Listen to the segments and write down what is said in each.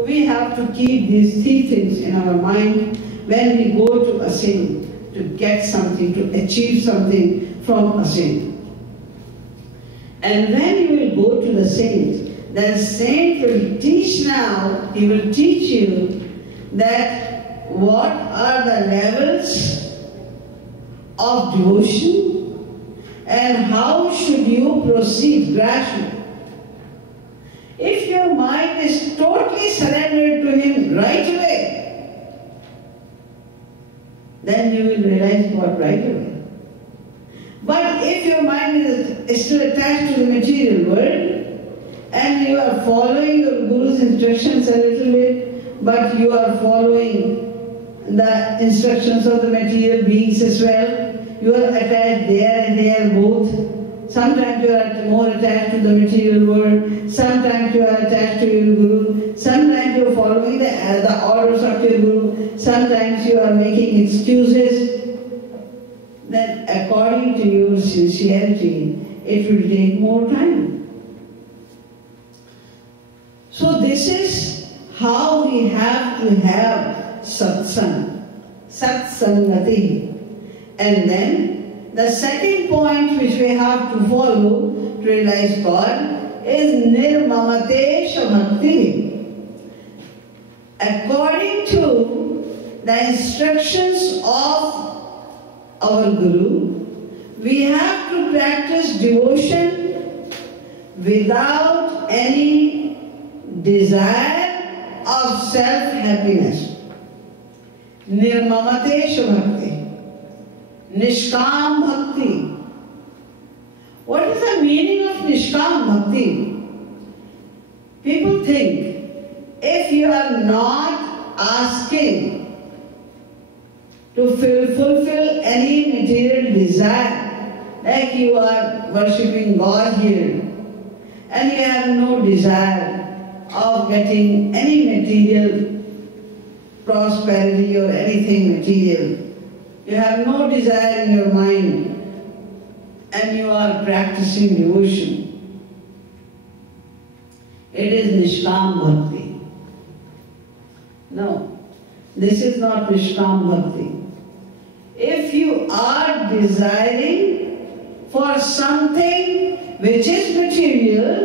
So we have to keep these three things in our mind when we go to Attain, to get something, to achieve something from Attain. And when you will go to the saint, the saint will teach now, he will teach you that what are the levels of devotion and how should you proceed gradually. If your mind is totally surrendered to him right away, then you will realize God right away. But if your mind is still attached to the material world and you are following your Guru's instructions a little bit, but you are following the instructions of the material beings as well, you are attached there and there both. Sometimes you are more attached to the material world, sometimes you are attached to your Guru, sometimes you are following the orders of your Guru, sometimes you are making excuses. Then according to your sincerity, it will take more time. So this is how we have to have satsang, satsangati. And then the second point which we have to follow to realize God is nirmamate bhakti. According to the instructions of our Guru, we have to practice devotion without any desire of self-happiness. Nirmamate bhakti. Nishkam bhakti. What is the meaning of Nishkam bhakti? People think if you are not asking to fulfill any material desire, like you are worshipping God here, and you have no desire of getting any material prosperity or anything material, you have no desire in your mind, and you are practicing devotion, it is Nishkam bhakti. No, this is not Nishkam bhakti. If you are desiring for something which is material,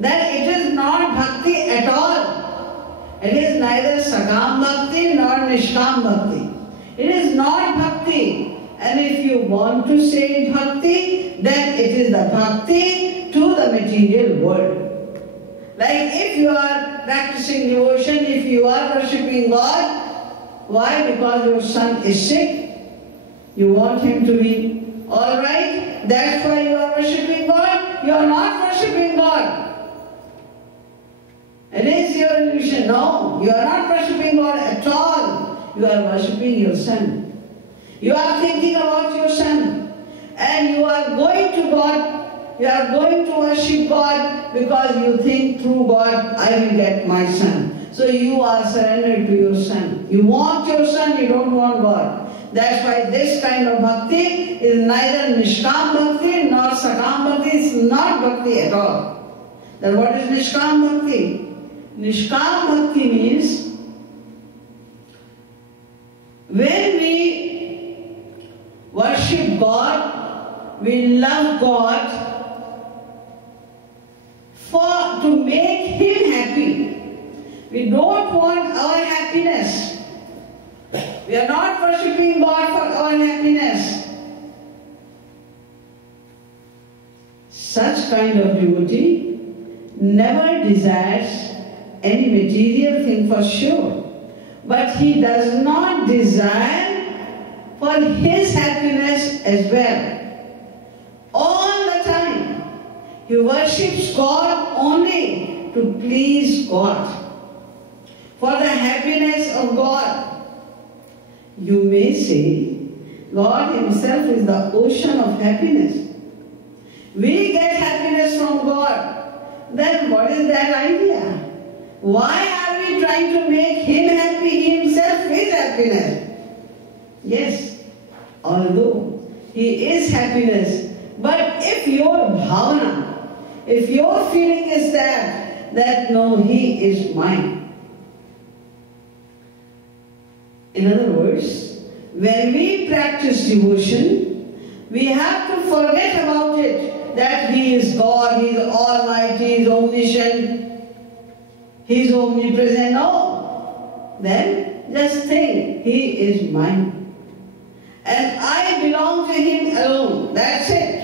then it is not bhakti at all. It is neither Sakam bhakti nor Nishkam bhakti. It is not bhakti. And if you want to say bhakti, then it is the bhakti to the material world. Like if you are practicing devotion, if you are worshipping God, why? Because your son is sick. You want him to be alright. That's why you are worshipping God. You are not worshipping God. It is your illusion. No, you are not worshipping God at all. You are worshipping your son. You are thinking about your son. And you are going to God. You are going to worship God because you think through God, I will get my son. So you are surrendered to your son. You want your son, you don't want God. That's why this kind of bhakti is neither Nishkam bhakti nor Sakam bhakti. It's not bhakti at all. Then what is Nishkam bhakti? Nishkam bhakti means when we worship God, we love God to make Him happy. We don't want our happiness. We are not worshipping God for our happiness. Such kind of devotee never desires any material thing for sure, but he does not desire for his happiness as well. All the time, he worships God only to please God, for the happiness of God. You may say, God Himself is the ocean of happiness. We get happiness from God. Then what is that idea? Why are we trying to make Him happy? He Himself is happiness. Yes, although He is happiness, but if your bhavana, if your feeling is that no, He is mine, In other words, when we practice devotion, we have to forget about it, that He is God, He is almighty, He is omniscient, He is omnipresent. No. Then just think, He is mine. And I belong to Him alone. That's it.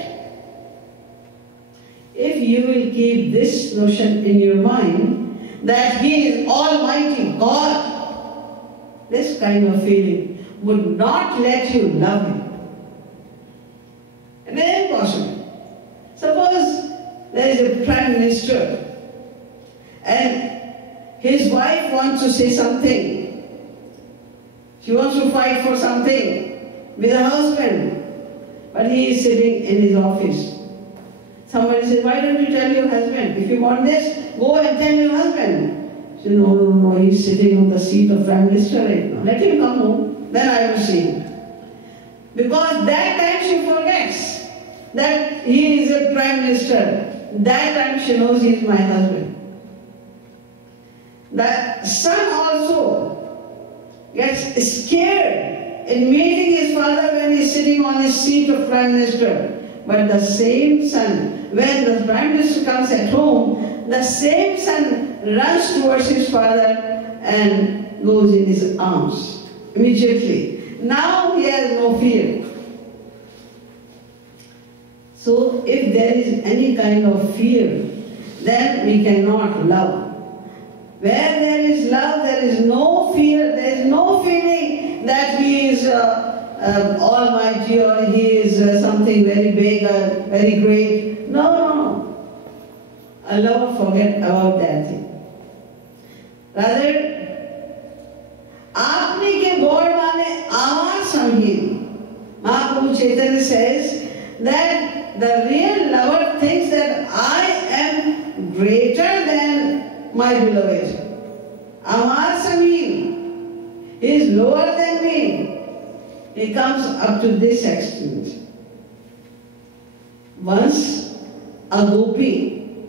If you will keep this notion in your mind, that He is almighty God, this kind of feeling would not let you love Him. Very impossible. Suppose there is a Prime Minister and his wife wants to say something. She wants to fight for something with her husband, but he is sitting in his office. Somebody says, why don't you tell your husband? If you want this, go and tell your husband. She says, no, he's sitting on the seat of Prime Minister right now. Let him come home, then I will see him. Because that time she forgets that he is a Prime Minister. That time she knows he is my husband. The son also gets scared in meeting his father when he is sitting on his seat of Prime Minister. But the same son, when the Prime Minister comes at home, the same son runs towards his father and goes in his arms immediately. Now he has no fear. So if there is any kind of fear, then we cannot love. Where there is love, there is no fear, there is no feeling that He is almighty or He is something very big or very great. No. Allah forget about that thing. Rather, आपने के गौर माने आवाज समझिए. Mahaprabhu Chaitanya says that the real lover thinks that I am greater than my beloved. Amar Samir, he is lower than me. He comes up to this extent. Once, a gopi,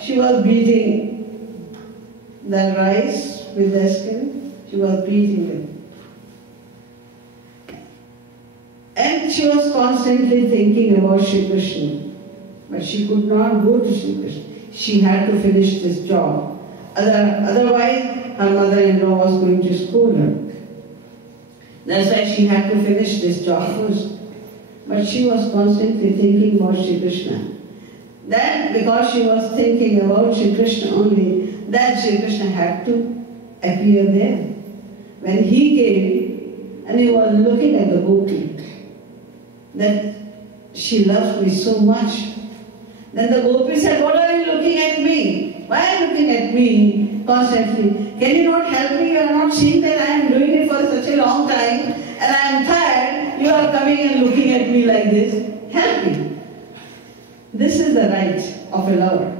she was beating the rice with the skin. She was beating it. And she was constantly thinking about Shri Krishna. But she could not go to Shri Krishna. She had to finish this job. Otherwise, her mother-in-law was going to scold her. That's why she had to finish this job first. But she was constantly thinking about Shri Krishna. That because she was thinking about Shri Krishna only, that Shri Krishna had to appear there. When He came and He was looking at the gopi, that she loves me so much. Then the gopi said, what are you looking at me? Why are you looking at me constantly? Can you not help me? You are not seeing that I am doing it for such a long time and I am tired. You are coming and looking at me like this. Help me. This is the right of a lover.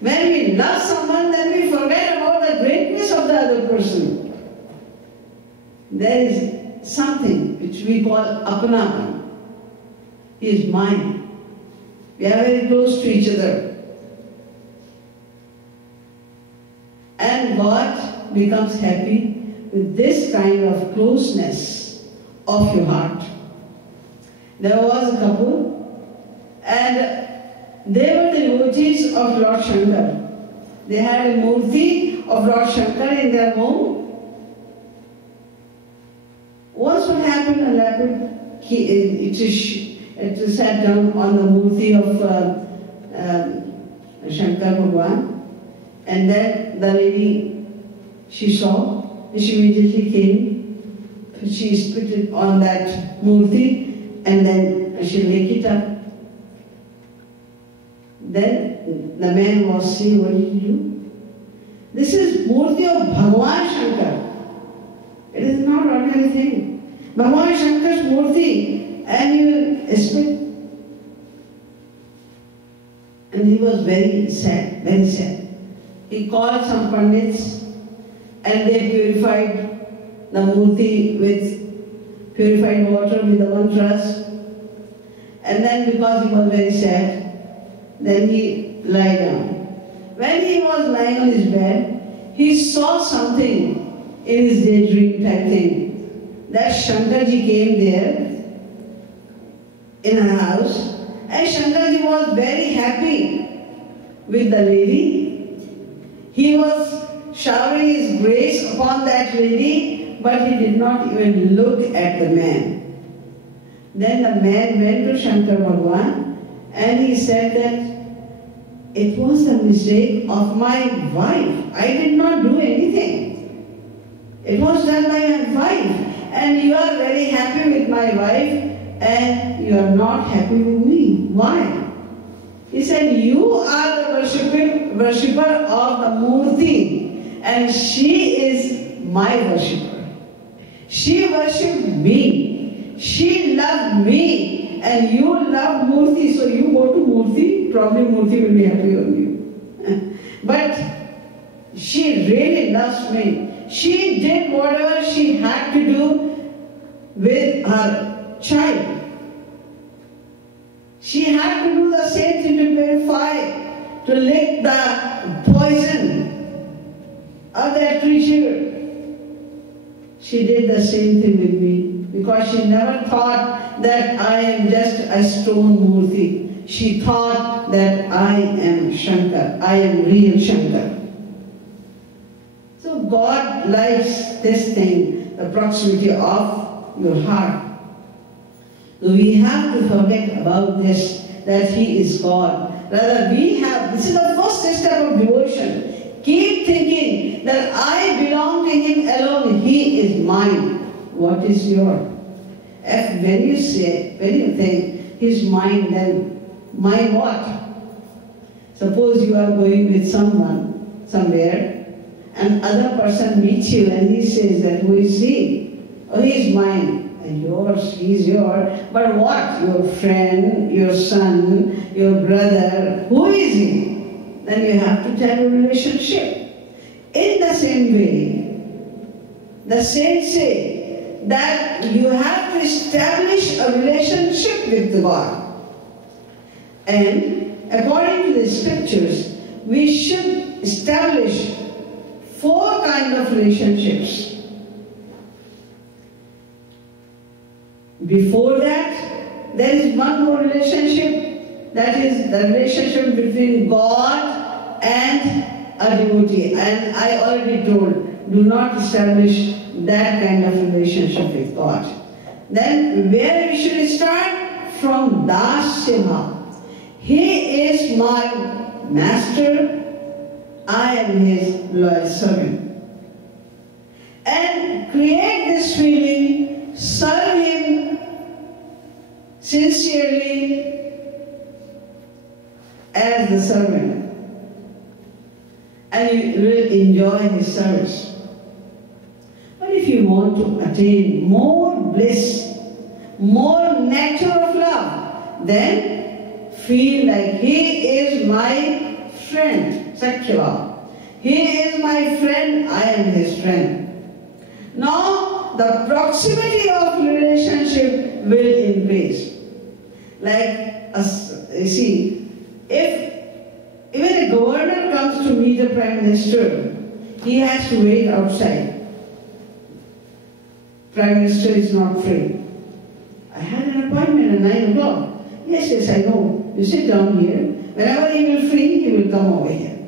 When we love someone, then we forget about the greatness of the other person. There is something which we call apnapan. He is mine. We are very close to each other. And God becomes happy with this kind of closeness of your heart. There was a couple and they were the devotees of Lord Shankar. They had a murti of Lord Shankar in their home. Once what happened, it sat down on the murti of Shankar Bhagwan, and then the lady, she saw, and she immediately came, she spit it on that murti, and then she licked it up. Then the man was saying, what did you do? This is murti of Bhagwan Shankar. It is not ordinary thing. Bhagwan Shankar's murti, and you spit. And he was very sad, very sad. He called some pandits and they purified the murti with purified water with the mantras. And then because he was very sad, then he lay down. When he was lying on his bed, he saw something in his daydream type thing, that Shankarji came there in her house, and Shankarji was very happy with the lady. He was showering his grace upon that lady, but he did not even look at the man. Then the man went to Shankar Bhagwan and he said that it was a mistake of my wife. I did not do anything. It was done by my wife. And you are very happy with my wife and you are not happy with me. Why? He said, you are the worshipper of the Murti and she is my worshipper. She worshipped me. She loved me and you love Murti. So you go to Murti, probably Murti will be happy on you. But she really loves me. She did whatever she had to do with her child. She had to do the same thing to purify, to lick the poison of that creature. She did the same thing with me because she never thought that I am just a stone Murti. She thought that I am Shankar, I am real Shankar. So God likes this thing, the proximity of your heart. So we have to forget about this, that He is God. Rather, this is the first step of devotion. Keep thinking that I belong to Him alone. He is mine. What is yours? When you think He's mine, then mine what? Suppose you are going with someone somewhere, and other person meets you and he says that, who is he? Oh, he is mine. And yours, he is yours. But what? Your friend, your son, your brother, who is he? Then you have to tell a relationship. In the same way, the saints say that you have to establish a relationship with God. And according to the scriptures, we should establish 4 kinds of relationships. Before that, there is one more relationship, that is the relationship between God and a devotee. And I already told, do not establish that kind of relationship with God. Then where we should start? From Dasya. He is my master, I am his loyal servant. And create this feeling, serve him sincerely as the servant, and you will enjoy his service. But if you want to attain more bliss, more nectar of love, then feel like he is my friend, Sakya. He is my friend, I am his friend. Now the proximity of relationship will increase. Like, you see, if even a governor comes to meet a prime minister, he has to wait outside. Prime minister is not free. I had an appointment at 9 o'clock. Yes, I know. You sit down here. Whenever he will free, he will come over here.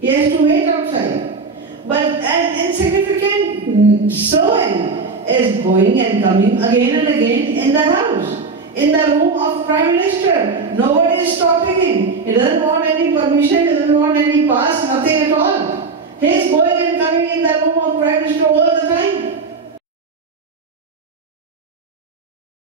He has to wait outside. But an insignificant servant is going and coming again and again in the house, in the room of Prime Minister. Nobody is stopping him. He doesn't want any permission, he doesn't want any pass, nothing at all. He is going and coming in the room of Prime Minister all the time.